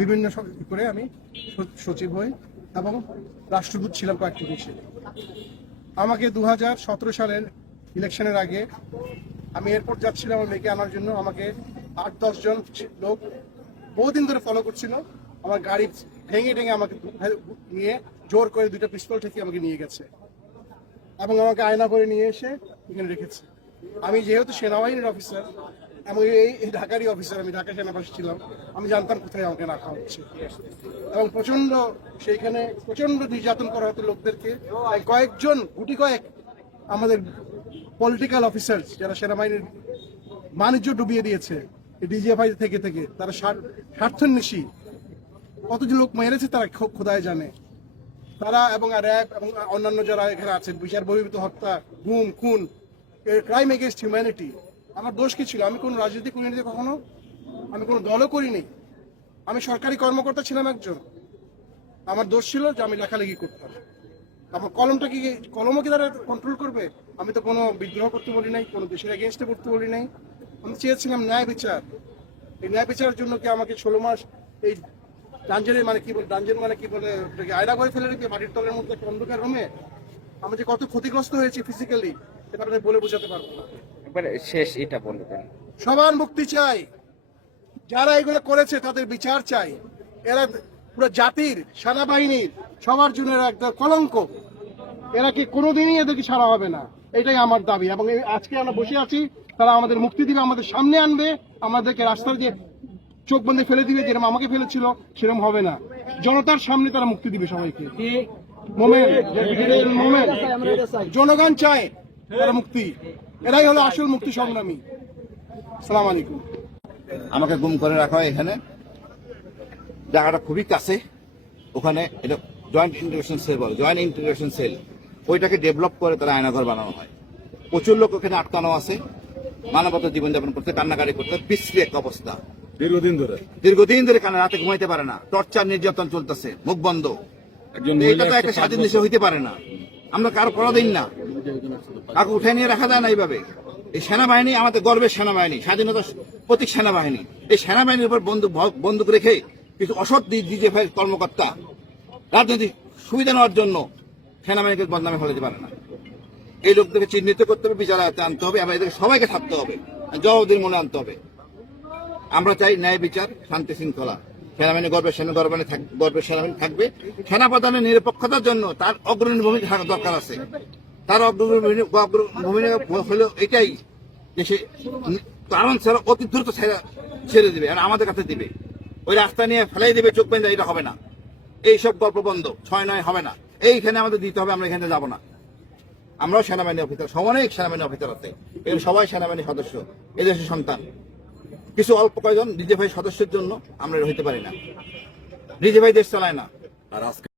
বিভিন্ন করে আমি সচিব হই এবং রাষ্ট্রদূত ছিলাম কয়েকটি দেশে আমাকে দু সালের ইলেকশনের আগে আমি এয়ারপোর্ট যাচ্ছিলাম আমার মেয়েকে আনার জন্য আমাকে আট দশজন লোক বহুদিন ধরে ফলো করছিল আমার গাড়ি ভেঙে ভেঙে আমাকে নিয়ে জোর করে দুইটা পিস্তল ঠেকে আমাকে নিয়ে গেছে এবং আমাকে আয়না করে নিয়ে এসে এখানে রেখেছে আমি যেহেতু সেনাবাহিনীর অফিসার আমি এই ঢাকারই অফিসার আমি ঢাকা সেনাবাসী ছিলাম আমি জানতাম কোথায় আমাকে রাখা হচ্ছে এবং প্রচণ্ড সেইখানে প্রচণ্ড নির্যাতন করা হতো লোকদেরকে কয়েকজন গুটি কয়েক আমাদের পলিটিক্যাল অফিসার যারা সেনাবাহিনীর বাণিজ্য ডুবিয়ে দিয়েছে ডিজিএফআই থেকে থেকে তারা স্বার্থন্বেষী কতজন লোক মেরেছে তারা খোদায় জানে তারা এবং র্যাব এবং অন্যান্য যারা এখানে আছে বিচার বহির্ভূত হত্যা গুম খুন ক্রাইম এগেনস্ট হিউম্যানিটি আমার দোষ কি ছিল আমি কোনো রাজনৈতিক করিনি কখনো আমি কোনো দলও করিনি আমি সরকারি কর্মকর্তা ছিলাম একজন আমার দোষ ছিল যে আমি লেখালেখি করতাম আমার কলমটা কি কলমও কি তারা কন্ট্রোল করবে আমি তো কোনো বিদ্রোহ করতে বলি নাই কোনো দেশের এগেনস্টে করতে বলি নাই আমি চেয়েছিলাম ন্যায় বিচার এই ন্যায় বিচারের জন্য কি আমাকে ষোলো মাস এই ডাঞ্জেনে মানে কি বলে ডাঞ্জেল মানে কি বলে আয়না করে ফেলে রেখে বাড়ির তলের মধ্যে একটা অন্ধকার রুমে আমি যে কত ক্ষতিগ্রস্ত হয়েছি ফিজিক্যালি সেটা আপনি বলে বোঝাতে পারবো না একবার শেষ এটা বলবেন সবার মুক্তি চাই যারা এগুলো করেছে তাদের বিচার চাই এরা পুরো জাতির সেনাবাহিনীর সবার জন্য একদম কলঙ্ক এরা কি কোনোদিনই এদেরকে সারা হবে না এটাই আমার দাবি এবং আজকে আমরা বসে আছি তারা আমাদের মুক্তি দিবে আমাদের সামনে আনবে আমাদেরকে রাস্তা দিয়ে চোখ বন্ধে ফেলে দিবে যেরকম আমাকে ফেলেছিল সেরকম হবে না জনতার সামনে তারা মুক্তি দিবে সবাইকে জনগণ চায় তারা মুক্তি এরাই হলো আসল মুক্তি সংগ্রামী সালাম আলাইকুম আমাকে গুম করে রাখা হয় এখানে জায়গাটা খুবই কাছে ওখানে এটা জয়েন্ট ইন্টিগ্রেশন সেল বলে জয়েন্ট ইন্টিগ্রেশন সেল ওইটাকে ডেভেলপ করে তারা আয়নাঘর বানানো হয় প্রচুর লোক ওখানে আটকানো আছে মানবতার জীবনযাপন করতে কান্নাকাটি করতে পিছলি এক অবস্থা দীর্ঘদিন ধরে দীর্ঘদিন ধরে কানা রাতে ঘুমাইতে পারে না টর্চার নির্যাতন চলতেছে মুখ বন্ধ এটা তো একটা স্বাধীন দেশে হইতে পারে না আমরা কারো করা দিন না কাকু উঠে নিয়ে রাখা যায় না এইভাবে এই সেনাবাহিনী আমাদের গর্বের সেনাবাহিনী স্বাধীনতা প্রতীক সেনাবাহিনী এই সেনাবাহিনীর উপর বন্দুক বন্দুক রেখে কিছু অসৎ ডিজিএফআই কর্মকর্তা রাজনৈতিক সুবিধা নেওয়ার জন্য সেনাবাহিনীকে বদনামে ফেলাতে পারে না এই লোকদেরকে চিহ্নিত করতে হবে আয়তে আনতে হবে এবং এদেরকে সবাইকে থাকতে হবে জবাবদের মনে আনতে হবে আমরা চাই ন্যায় বিচার শান্তি শৃঙ্খলা সেনাবাহিনী গর্বের সেনা গর্বানে গর্বের সেনাবাহিনী থাকবে সেনাপ্রধানের নিরপেক্ষতার জন্য তার অগ্রণী ভূমিকা থাকা দরকার আছে তার অগ্রভূমি ভূমিকা হলো এটাই দেশে কারণ ছাড়া অতি দ্রুত ছেড়ে দেবে আর আমাদের কাছে দিবে ওই রাস্তা নিয়ে ফেলাই দেবে চোখ বেঁধে এটা হবে না এই সব গল্প বন্ধ ছয় নয় হবে না এইখানে আমাদের দিতে হবে আমরা এখানে যাবো না আমরাও সেনাবাহিনী অফিসার অনেক সেনাবাহিনী অফিসার আছে এর সবাই সেনাবাহিনী সদস্য এদেশের সন্তান কিছু অল্প কয়েকজন ভাই সদস্যের জন্য আমরা হইতে পারি না ভাই দেশ চালায় না আর আজকে